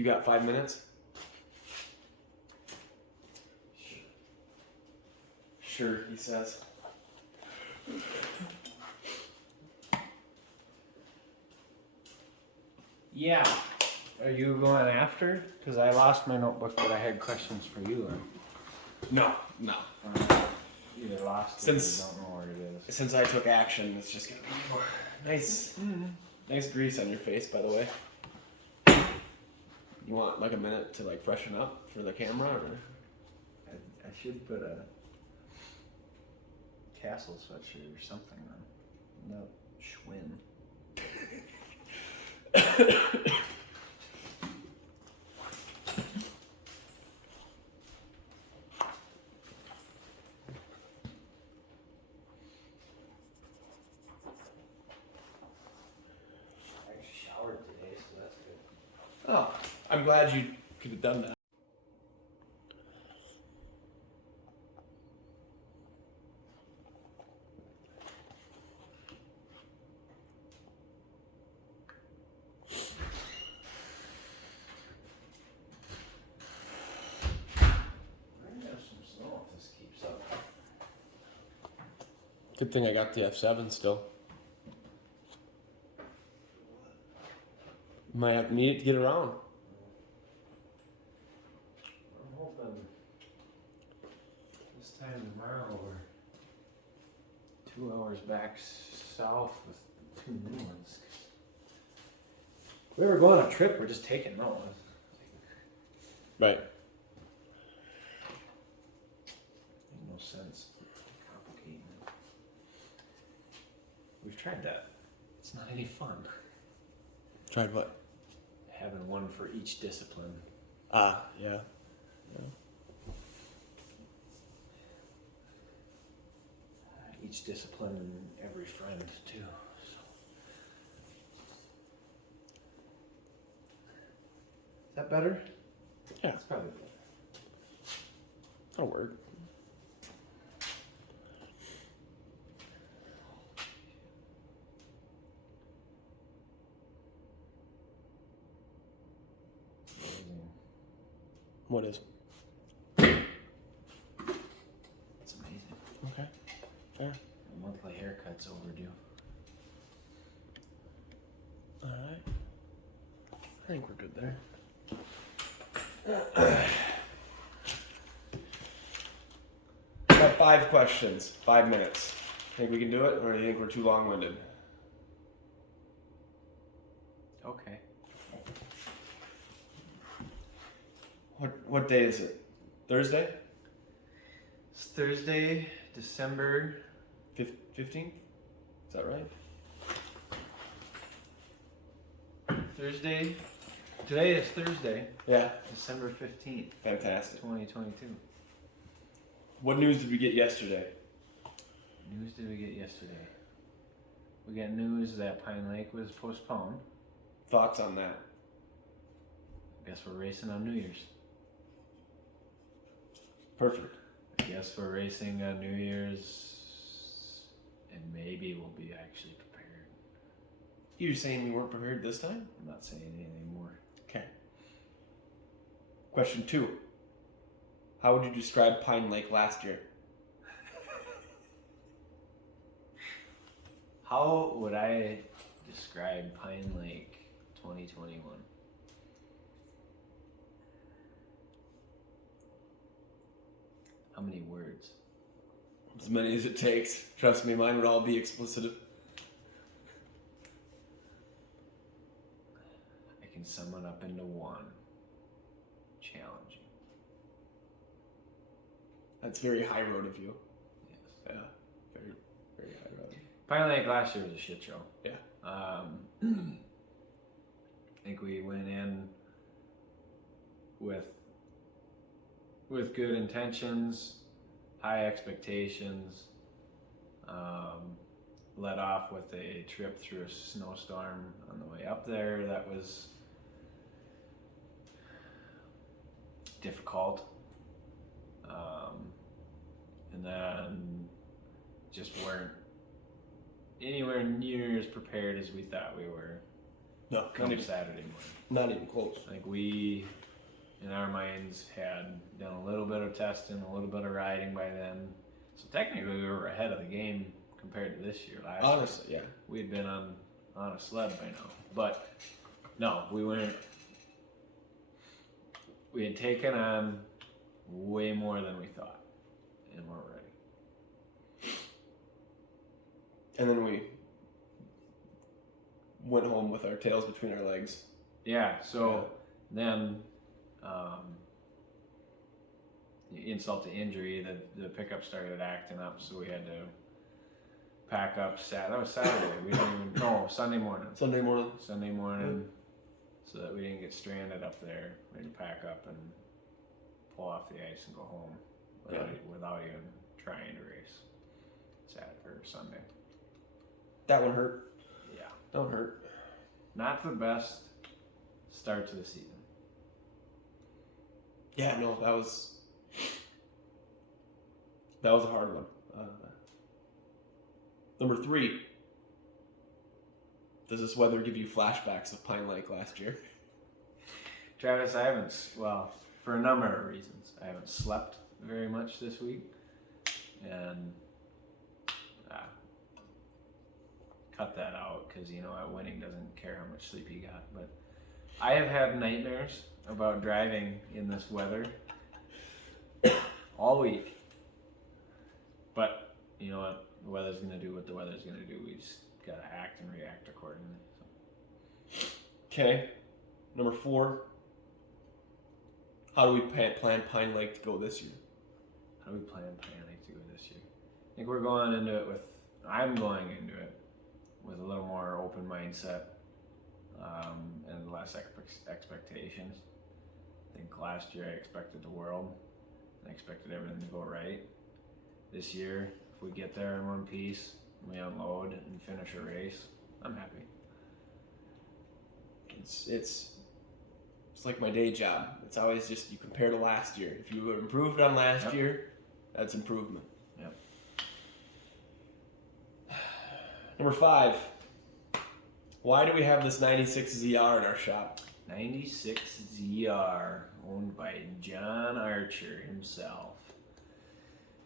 You got 5 minutes? Sure, he says. Yeah. Are you going after? Because I lost my notebook, but I had questions for you. No. Either lost it Since- or don't know where it is. Since I took action, it's just gonna be more nice. Nice grease on your face, by the way. You want like a minute to like freshen up for the camera, or? I should put a castle sweatshirt or something on. No, Schwinn. I actually showered today, so that's good. Oh, I'm glad you could have done that. We're gonna have some snow if this keeps up. Good thing I got the F7 still. Might have need it to get around. I'm hoping this time tomorrow we're 2 hours back south with 2 new ones. If we were going on a trip, we're just taking those. Right. Makes no sense complicating it. We've tried that. It's not any fun. Tried what? Having one for each discipline. Ah, yeah. Each discipline and every friend too. So. Is that better? Yeah. That's probably better. That'll work. Amazing. What is? It's amazing. Okay. Fair. A monthly haircut's overdue. Alright. I think we're good there. Got 5 questions, 5 minutes. Think we can do it, or do you think we're too long-winded? Okay. What day is it? Thursday? It's Thursday, December 15th? Is that right? Thursday. Today is Thursday, Yeah. December 15th, Fantastic. 2022. What news did we get yesterday? News did we get yesterday? We got news that Pine Lake was postponed. Thoughts on that? I guess we're racing on New Year's. Perfect. I guess we're racing on New Year's, and maybe we'll be actually prepared. You're saying we weren't prepared this time? I'm not saying anything more. Okay. Question 2. How would you describe Pine Lake last year? How would I describe Pine Lake 2021? How many words? As many as it takes. Trust me, mine would all be explicit. I can sum it up into one. Challenging. That's very high road of you. Yes. Yeah. Very, very high road. Pine Lake last year was a shit show. Yeah. I think we went in with good intentions, high expectations. Led off with a trip through a snowstorm on the way up there that was difficult. And then just weren't anywhere near as prepared as we thought we were. No, come Saturday morning. not even close. I think we, in our minds, had done a little bit of testing, a little bit of riding by then. So technically, we were ahead of the game compared to this year. Last Honestly, year, we had been on a sled by now. But no, we weren't. We had taken on way more than we thought, and we're ready. And then we went home with our tails between our legs. Yeah. So then, insult to injury, the pickup started acting up, so we had to pack up. That was Saturday. We didn't even. No, Sunday morning. Sunday morning. Sunday morning, so that we didn't get stranded up there. We had to pack up and pull off the ice and go home without even trying to race Saturday or Sunday. That one hurt. Yeah. That one hurt. Not the best start to the season. Yeah, no, that was a hard one. Number 3. Does this weather give you flashbacks of Pine Lake last year? Travis, I haven't, for a number of reasons, I haven't slept very much this week, and cut that out because at winning doesn't care how much sleep you got. But I have had nightmares about driving in this weather all week. But you know what? The weather's gonna do what the weather's gonna do. We just gotta act and react accordingly. So. Okay. Number 4. How do we plan Pine Lake to go this year? How do we plan Pine Lake to go this year? I think we're going into it I'm going into it with a little more open mindset and less expectations. I think last year I expected the world. I expected everything to go right. This year, if we get there in one piece, we unload and finish a race, I'm happy. It's like my day job. It's always just you compare to last year. If you improved on last year, that's improvement. Yep. Number 5. Why do we have this 96 ZR in our shop? 96 ZR, owned by John Archer himself.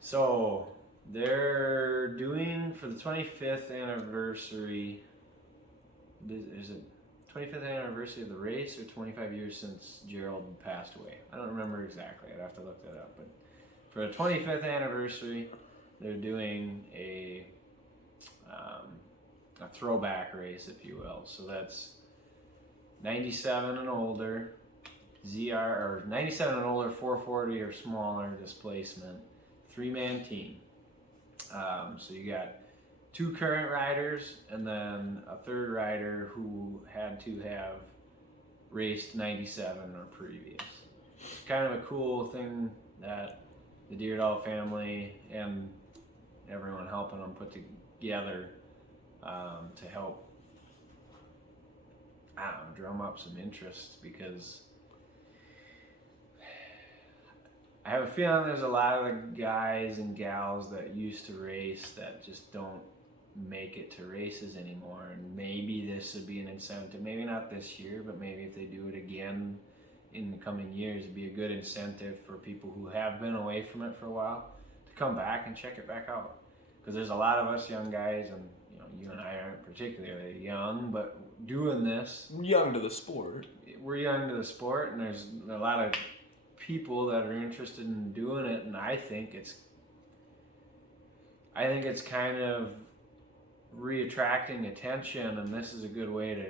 So they're doing for the 25th anniversary. Is it 25th anniversary of the race or 25 years since Gerald passed away? I don't remember exactly. I'd have to look that up. But for the 25th anniversary, they're doing a throwback race, if you will. So that's 97 and older ZR, or 97 and older 440 or smaller displacement, 3-man team. So you got 2 current riders and then a third rider who had to have raced 97 or previous. It's kind of a cool thing that the Deerdahl family and everyone helping them put together to help, drum up some interest, because I have a feeling there's a lot of the guys and gals that used to race that just don't make it to races anymore, and maybe this would be an incentive. Maybe not this year, but maybe if they do it again in the coming years, it'd be a good incentive for people who have been away from it for a while to come back and check it back out. Because there's a lot of us young guys, and you and I aren't particularly young, but doing this, We're young to the sport. we're young to the sport, and there's a lot of people that are interested in doing it, and I think it's kind of reattracting attention, and this is a good way to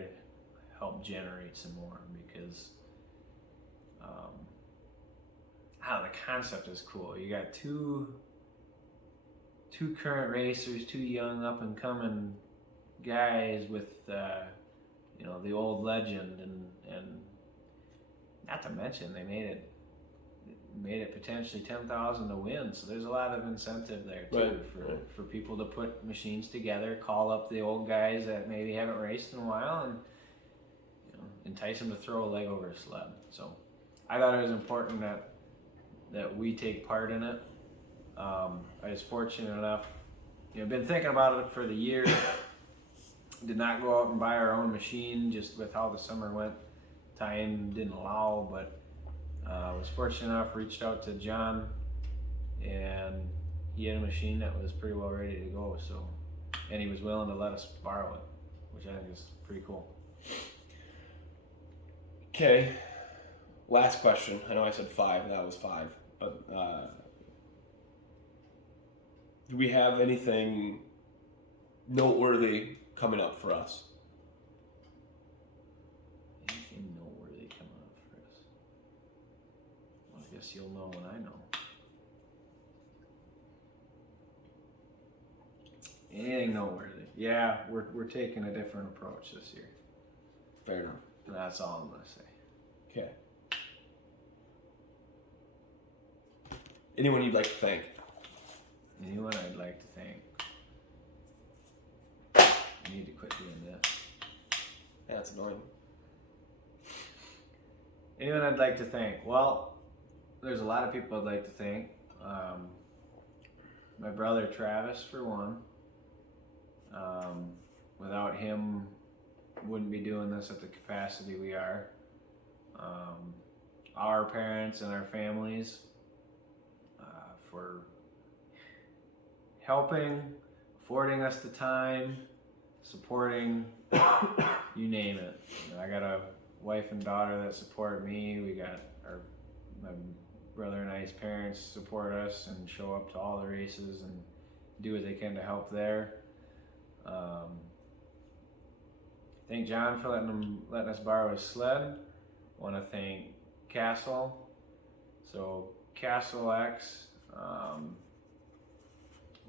help generate some more, because the concept is cool. You got two current racers, 2 young up and coming guys with the old legend, and not to mention they made it potentially 10,000 to win. So there's a lot of incentive there too, for people to put machines together, call up the old guys that maybe haven't raced in a while, and entice them to throw a leg over a sled. So I thought it was important that we take part in it. I was fortunate enough, been thinking about it for the year, Did not go out and buy our own machine, just with how the summer went. Time didn't allow, but was fortunate enough, reached out to John, and he had a machine that was pretty well ready to go. So, and he was willing to let us borrow it, which I think is pretty cool. Okay, last question. I know I said 5, that was 5, but do we have anything noteworthy coming up for us? Anything noteworthy coming up for us? Well, I guess you'll know when I know. Anything noteworthy? Yeah, we're taking a different approach this year. Fair enough. And that's all I'm gonna say. Okay. Anyone you'd like to thank? Anyone I'd like to thank? I need to quit doing this. Yeah, that's annoying. Anyone I'd like to thank? Well, there's a lot of people I'd like to thank. My brother Travis, for one. Without him, wouldn't be doing this at the capacity we are. Our parents and our families for helping, affording us the time, supporting, you name it. You know, I got a wife and daughter that support me. We got my brother and I's parents support us and show up to all the races and do what they can to help there. Thank John for letting us borrow his sled. Want to thank Castle. So Castle X,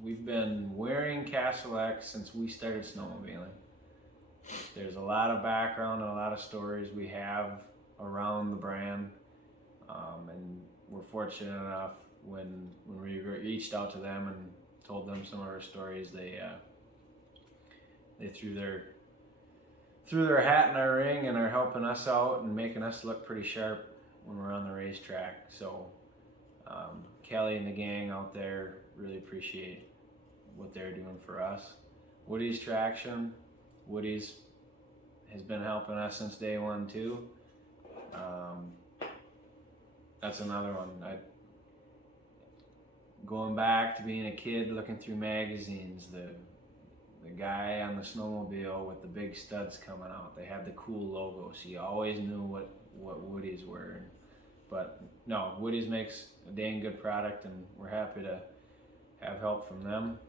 we've been wearing Castle X since we started snowmobiling. There's a lot of background and a lot of stories we have around the brand, and we're fortunate enough when we reached out to them and told them some of our stories, they threw their hat in our ring and are helping us out and making us look pretty sharp when we're on the racetrack. So Kelly and the gang out there really appreciate what they're doing for us. Woody's Traction. Woody's has been helping us since day one too. That's another one. Going back to being a kid, looking through magazines, the guy on the snowmobile with the big studs coming out. They had the cool logo, so you always knew what Woody's were. But no, Woody's makes a dang good product, and we're happy to have help from them.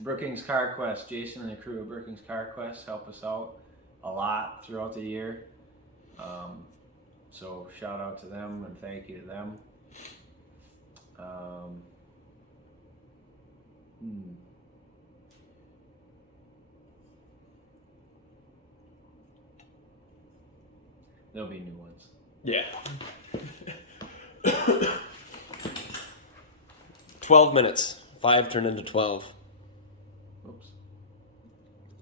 Brookings Car Quest, Jason and the crew of Brookings Car Quest help us out a lot throughout the year. So shout out to them and thank you to them. There'll be new ones. Yeah. 12 minutes. 5 turned into 12. Oops.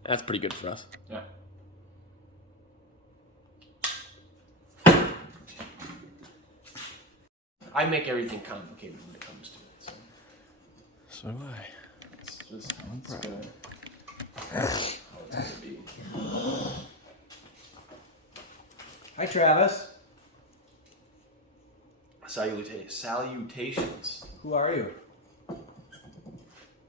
That's pretty good for us. Yeah. I make everything complicated when it comes to it. So do I. It's just I'm proud. how it's gonna be. Hi, Travis. Salutations. Who are you?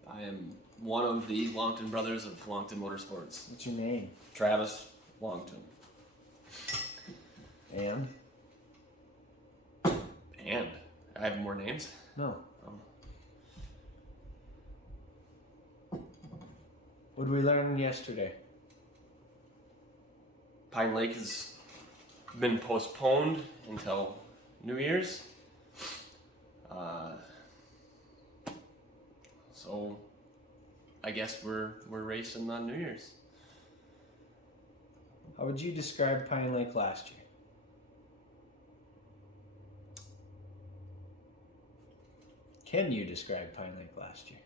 I am one of the Longtin brothers of Longtin Motorsports. What's your name? Travis Longtin. And? And I have more names. No. What did we learn yesterday? Pine Lake has been postponed until New Year's. So I guess we're racing on New Year's. How would you describe Pine Lake last year? Can you describe Pine Lake last year?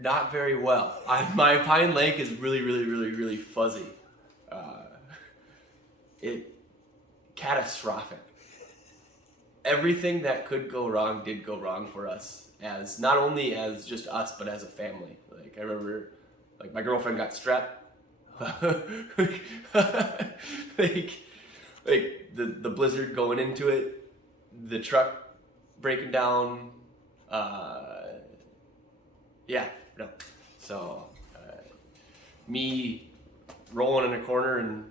Not very well. My Pine Lake is really fuzzy. Catastrophic. Everything that could go wrong did go wrong for us, as not only as just us, but as a family. Like I remember, like my girlfriend got strep. like the blizzard going into it, the truck breaking down. Yeah, no. So me rolling in a corner and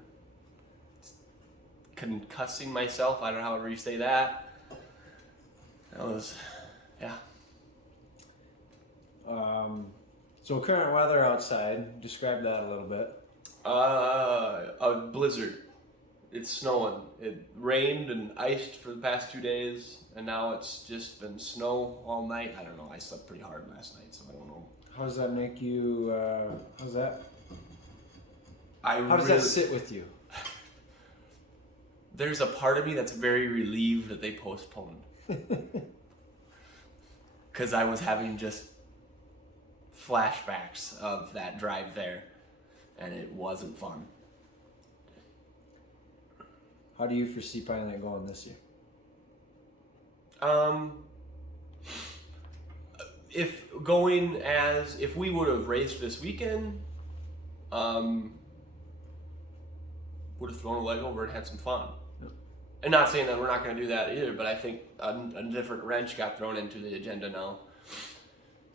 concussing myself. I don't know how you say that. That was, yeah. So current weather outside, describe that a little bit. A blizzard. It's snowing. It rained and iced for the past 2 days, and now it's just been snow all night. I don't know. I slept pretty hard last night, so I don't know. How does that make you? How's that? How does that sit with you? There's a part of me that's very relieved that they postponed, because I was having just flashbacks of that drive there, and it wasn't fun. How do you foresee Pilot going this year? If we would have raced this weekend, would have thrown a leg over and had some fun. Yep. And not saying that we're not going to do that either, but I think a different wrench got thrown into the agenda now.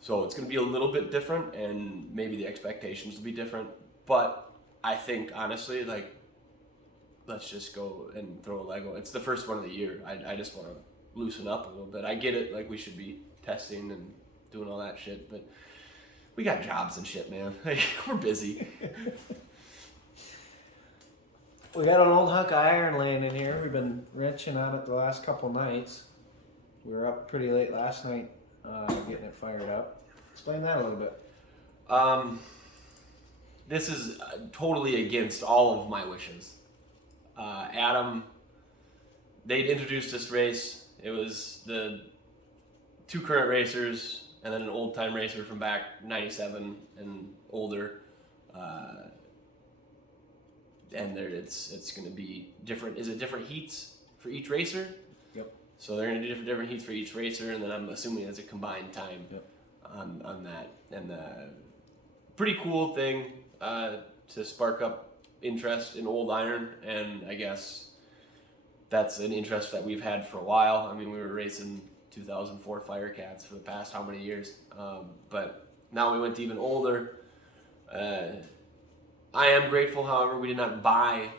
So it's going to be a little bit different, and maybe the expectations will be different. But I think, honestly, like, let's just go and throw a leg over. It's the first one of the year. I just want to loosen up a little bit. I get it, like, we should be testing and doing all that shit, but we got jobs and shit, man. Like, we're busy. We got an old hunk of iron laying in here. We've been wrenching on it the last couple nights. We were up pretty late last night getting it fired up. Explain that a little bit. This is totally against all of my wishes. Adam, they'd introduced this race. It was the 2 current racers and then an old time racer from back 97 and older. And it's going to be different. Is it different heats for each racer? Yep. So they're going to do different heats for each racer, and then I'm assuming it's a combined time. Yep. On that. And pretty cool thing to spark up interest in old iron, and I guess that's an interest that we've had for a while. I mean, we were racing 2004 Firecats for the past how many years, but now we went to even older. I am grateful, however, we did not buy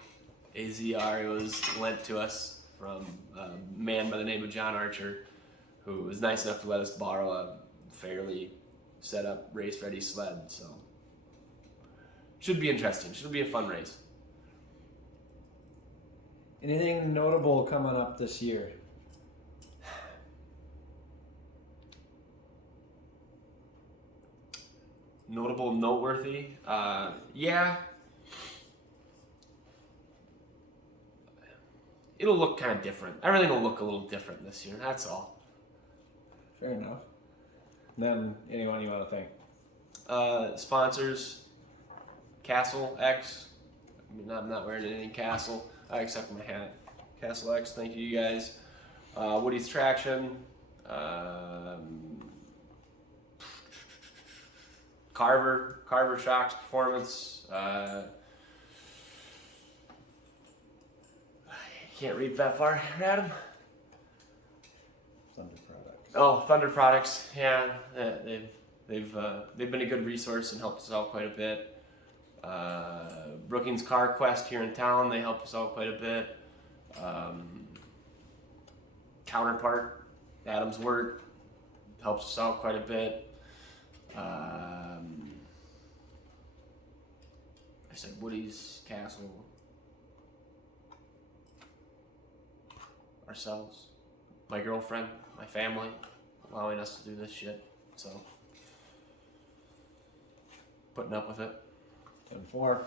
a ZR. It was lent to us from a man by the name of John Archer, who was nice enough to let us borrow a fairly set up, race ready sled. So should be interesting. Should be a fun race. Anything notable coming up this year? Notable, noteworthy. Yeah. It'll look kind of different. Everything will look a little different this year. That's all. Fair enough. Then anyone you want to thank? Sponsors. Castle X. I mean, I'm not wearing anything Castle except my hat. Castle X. Thank you guys. Woody's Traction. Carver Shocks Performance. I can't read that far, Adam. Thunder Products. Oh, Thunder Products. Yeah, they've been a good resource and helped us out quite a bit. Brookings Car Quest here in town, they help us out quite a bit. Counterpart, Adam's Wort, helps us out quite a bit. I said Woody's, Castle, ourselves, my girlfriend, my family, allowing us to do this shit. So, putting up with it. 10-4.